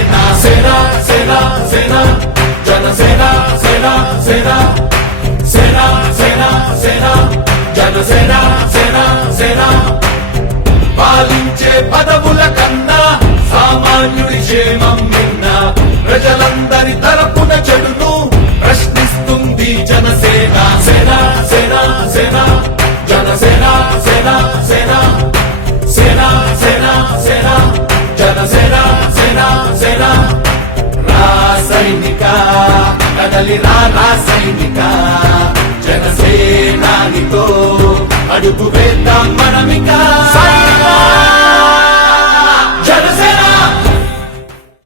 సేన సేన సేన జనసేన సేన సేన సేన సేన సేన జనసేన సేన సేన పాలించే పదవుల కన్నా సామాన్యుడి క్షేమం నిన్న ప్రజలందరి తరపున చెడును ప్రశ్నిస్తుంది జనసేన సేన సేన సేన జనసేన సేన సేన సేన సేన సేన జనసేన సేన సేన రాసైనిక కదలి రాసైనిక జనసేనానితో అడుగు వేద్దాం మనమిక